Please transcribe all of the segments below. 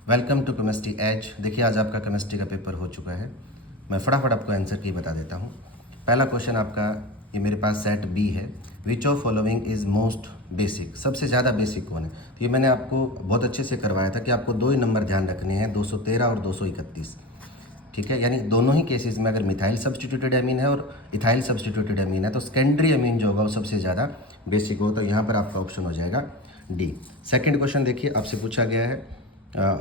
Welcome to chemistry as. देखिए आज आपका केमिस्ट्री का पेपर हो चुका है। मैं फटाफट आपको आंसर की बता देता हूँ। पहला क्वेश्चन आपका, ये मेरे पास सेट बी है। विच of following is most basic, सबसे ज़्यादा बेसिक कौन है। तो ये मैंने आपको बहुत अच्छे से करवाया था कि आपको दो ही नंबर ध्यान रखने हैं, 213 और 231। ठीक है, यानी दोनों ही केसेस में अगर मिथाइल सब्सटीट्यूटेड अमीन है और इथाइल सब्सटीट्यूटेड अमीन है तो सेकेंडरी अमीन जो होगा वो सबसे ज़्यादा बेसिक हो। तो यहाँ पर आपका ऑप्शन हो जाएगा डी। सेकंड क्वेश्चन देखिए, आपसे पूछा गया है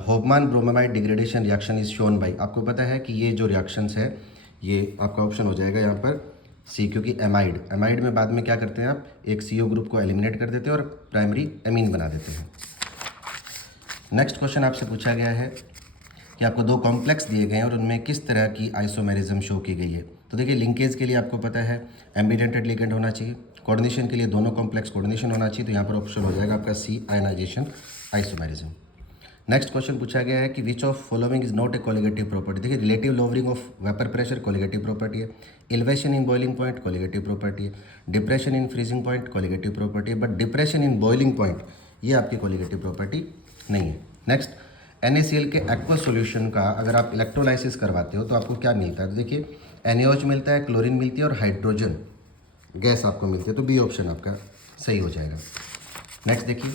होफमान bromide degradation reaction is shown by. आपको पता है कि ये जो रिएक्शंस है ये आपका ऑप्शन हो जाएगा यहाँ पर सी, क्योंकि एमाइड में बाद में क्या करते हैं, आप एक CO ग्रुप को एलिमिनेट कर देते हैं और प्राइमरी अमीन बना देते हैं। नेक्स्ट क्वेश्चन आपसे पूछा गया है कि आपको दो कॉम्प्लेक्स दिए गए हैं और उनमें किस तरह की आइसोमेरिज्म शो की गई है। तो देखिए लिंकेज के लिए आपको पता है एम्बिडेंटेड लिगेंड होना चाहिए, कोऑर्डिनेशन के लिए दोनों कॉम्प्लेक्स कोऑर्डिनेशन होना चाहिए। तो यहाँ पर ऑप्शन हो जाएगा आपका C, ionization isomerism. Next question पूछा गया है कि which of following is not a colligative property. देखिए relative lowering of vapour pressure colligative property है, elevation in boiling point colligative property है, depression in freezing point colligative property है, but depression in boiling point ये आपकी colligative property नहीं है। Next, NaCl के aqueous solution का अगर आप इलेक्ट्रोलाइसिस करवाते हो तो आपको क्या मिलता है। तो देखिए NaOH मिलता है, क्लोरीन मिलती है और हाइड्रोजन गैस आपको मिलती है। तो बी ऑप्शन आपका सही हो जाएगा। नेक्स्ट देखिए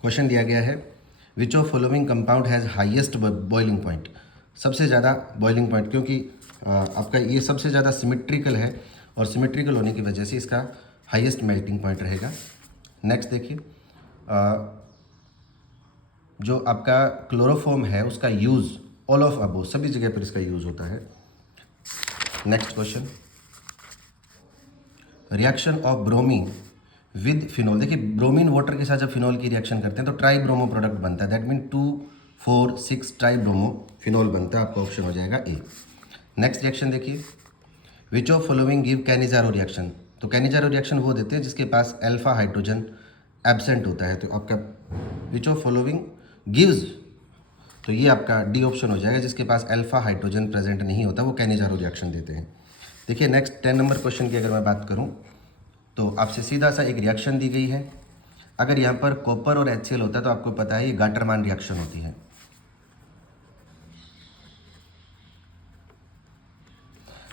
क्वेश्चन दिया गया है विच of following compound has highest boiling point. सबसे ज़्यादा बॉइलिंग पॉइंट, क्योंकि आपका ये सबसे ज़्यादा सिमेट्रिकल है और सिमेट्रिकल होने की वजह से इसका हाईएस्ट मेल्टिंग पॉइंट रहेगा। नेक्स्ट देखिए जो आपका क्लोरोफॉर्म है उसका यूज़ ऑल ऑफ अबो, सभी जगह पर इसका यूज़ होता है। Next question, reaction of bromine with phenol. देखिए ब्रोमीन वाटर के साथ जब फिनॉल की रिएक्शन करते हैं तो ट्राई ब्रोमो प्रोडक्ट बनता है, that mean 2,4,6 try bromo phenol बनता है। आपका ऑप्शन हो जाएगा ए। नेक्स्ट रिएक्शन देखिए, विच of following give Cannizzaro reaction. तो कैनिजारो रिएक्शन वो देते हैं जिसके पास अल्फा हाइड्रोजन एब्सेंट होता है। तो आपका विच ऑफ फॉलोइंग गिव्स, तो ये आपका डी ऑप्शन हो जाएगा, जिसके पास अल्फा हाइड्रोजन प्रेजेंट नहीं होता वो कैनिजारो रिएक्शन देते हैं। देखिए नेक्स्ट 10 नंबर क्वेश्चन की अगर मैं बात करूं तो आपसे सीधा सा एक रिएक्शन दी गई है। अगर यहाँ पर कॉपर और HCl होता है तो आपको पता है ये गाटरमान रिएक्शन होती है।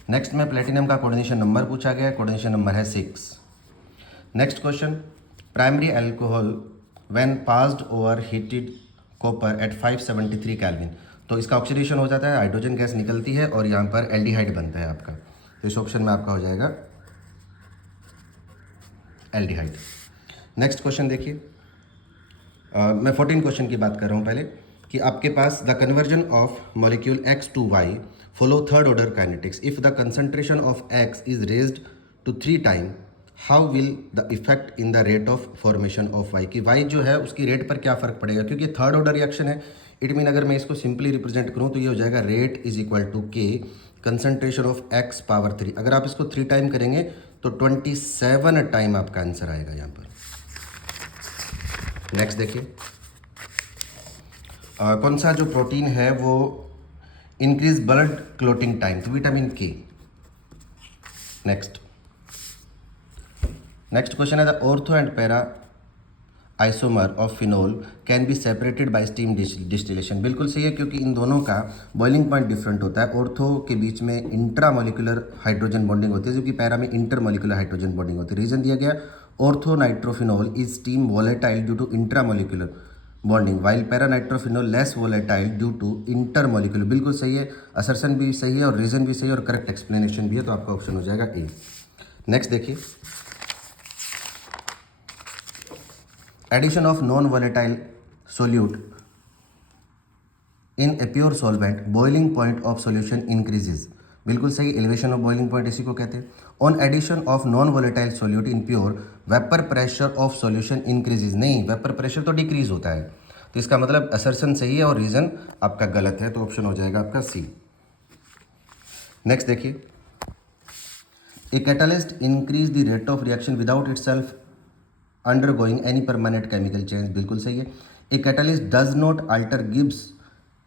नेक्स्ट में प्लेटिनम का कोऑर्डिनेशन नंबर पूछा गया है, कोऑर्डिनेशन नंबर है 6। Next question, primary alcohol when passed over heated copper at 573 kelvin. तो इसका ऑक्सीडेशन हो जाता है, हाइड्रोजन गैस निकलती है और यहाँ पर एल्डिहाइड बनता है आपका। तो इस ऑप्शन में आपका हो जाएगा एल्डिहाइड। नेक्स्ट क्वेश्चन देखिए, मैं 14 क्वेश्चन की बात कर रहा हूँ पहले कि आपके पास the conversion of molecule X to Y follow third order kinetics if the concentration of X is raised to 3 time how will the effect in the rate of formation of Y। कि Y जो है उसकी rate पर क्या फ़र्क पड़ेगा, क्योंकि third order reaction है। इट मीन अगर मैं इसको सिंपली रिप्रेजेंट करूँ तो ये हो जाएगा rate is equal to K concentration of X power 3। अगर आप इसको 3 टाइम करेंगे तो 27 टाइम आपका आंसर आएगा यहाँ पर। नेक्स्ट देखिए कौन सा जो प्रोटीन है वो इंक्रीज ब्लड क्लोटिंग टाइम, तो विटामिन के। नेक्स्ट क्वेश्चन है the ortho and para isomer of phenol can be separated by steam distillation. बिल्कुल सही है, क्योंकि इन दोनों का बॉइलिंग पॉइंट डिफरेंट होता है। ऑर्थो के बीच में इंट्रामोलिकुलर हाइड्रोजन बॉन्डिंग होती है जबकि पैरा में इंटरमोलिकुलर हाइड्रोजन बॉन्डिंग होती है। रीजन दिया गया ortho nitrophenol is steam volatile due to intramolecular bonding while para nitrophenol less volatile due to intermolecular. बिल्कुल सही है, असर्शन भी सही है और रीजन भी सही है और करेक्ट एक्सप्लेनेशन भी है। तो आपका ऑप्शन हो जाएगा ए। नेक्स्ट देखिए, addition of non volatile solute in a pure solvent boiling point of solution increases. बिल्कुल सही, एलिवेशन ऑफ बॉइलिंग पॉइंट इसी को कहते हैं। On addition of non volatile solute in pure vapour pressure of solution increases. नहीं, vapour pressure तो decrease होता है। तो इसका मतलब असर्शन सही है और रीजन आपका गलत है। तो ऑप्शन हो जाएगा आपका सी। नेक्स्ट देखिए, a catalyst increase the rate of reaction without itself undergoing any permanent chemical change. बिल्कुल सही है। A catalyst does not alter gives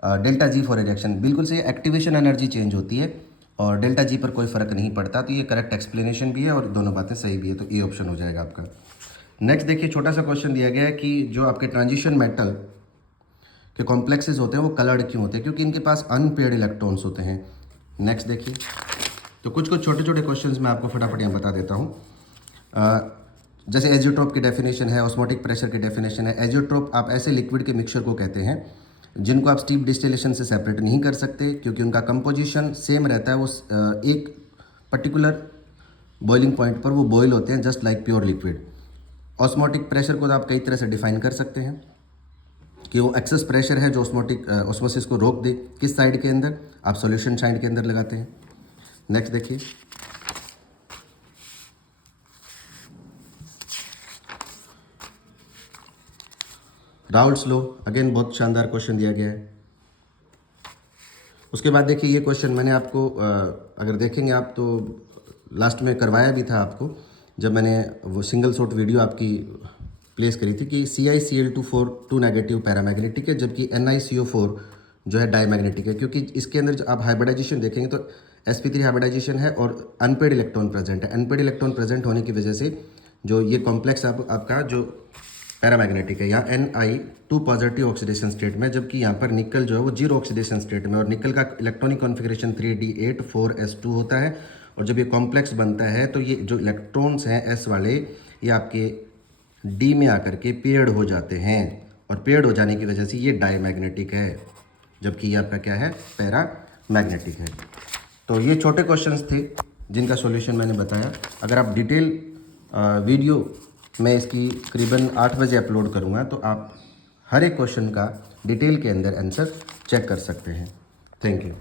delta G for reaction. बिल्कुल सही है, एक्टिवेशन एनर्जी चेंज होती है और डेल्टा जी पर कोई फर्क नहीं पड़ता। तो ये करेक्ट एक्सप्लेनेशन भी है और दोनों बातें सही भी है। तो ये ऑप्शन हो जाएगा आपका। नेक्स्ट देखिए, छोटा सा क्वेश्चन दिया गया है कि जो आपके ट्रांजिशन मेटल कि कॉम्प्लेक्सेस होते हैं वो कलर्ड क्यों होते हैं, क्योंकि इनके पास अनपेयर्ड इलेक्ट्रॉन्स होते हैं। नेक्स्ट देखिए, तो कुछ कुछ छोटे छोटे क्वेश्चंस मैं आपको फटाफट यहाँ बता देता हूँ। जैसे एजियोट्रोप की डेफिनेशन है, ऑस्मोटिक प्रेशर की डेफिनेशन है। एजियोट्रोप आप ऐसे लिक्विड के मिक्सचर को कहते हैं जिनको आप स्टीप डिस्टिलेशन से सेपरेट नहीं कर सकते, क्योंकि उनका कंपोजिशन सेम रहता है, वो एक पर्टिकुलर बॉइलिंग पॉइंट पर वो बॉयल होते हैं just like pure liquid. Osmotic pressure को तो आप कई तरह से डिफाइन कर सकते हैं कि वो एक्सेस प्रेशर है जो ऑस्मोसिस को रोक दे। किस साइड के अंदर? आप सॉल्यूशन साइड के अंदर लगाते हैं। नेक्स्ट देखिए, राउल्ट्स लॉ, अगेन बहुत शानदार क्वेश्चन दिया गया है। उसके बाद देखिए ये क्वेश्चन मैंने आपको अगर देखेंगे आप तो लास्ट में करवाया भी था आपको, जब मैंने वो सिंगल शॉट वीडियो आपकी प्लेस करी थी कि CiCl2 2 नेगेटिव पैरामैग्नेटिक है, जबकि NiCO4 जो है डायमैग्नेटिक है, क्योंकि इसके अंदर जो आप हाइब्रिडाइजेशन देखेंगे तो sp3 हाइब्रिडाइजेशन है और अनपेड इलेक्ट्रॉन प्रेजेंट है। अनपेड इलेक्ट्रॉन प्रेजेंट होने की वजह से जो ये कॉम्प्लेक्स आपका जो पैरामैग्नेटिक है, यहाँ Ni2 पॉजिटिव ऑक्सीडेशन स्टेट में, जबकि यहाँ पर निकल जो है वो जीरो ऑक्सीडेशन स्टेट में, और निकल का इलेक्ट्रॉनिक कॉन्फ़िगरेशन 3d8 4s2 होता है। और जब ये कॉम्प्लेक्स बनता है तो ये जो इलेक्ट्रॉन्स हैं S वाले, ये आपके D में आकर के पेयर्ड हो जाते हैं, और पेयर्ड हो जाने की वजह से ये डायमैग्नेटिक है, जबकि ये आपका क्या है? पैरामैग्नेटिक है। तो ये छोटे क्वेश्चंस थे जिनका सॉल्यूशन मैंने बताया। अगर आप डिटेल वीडियो मैं इसकी करीबन 8 बजे अपलोड करूँगा, तो आप हर एक क्वेश्चन का डिटेल के अंदर आंसर चेक कर सकते हैं। Thank you.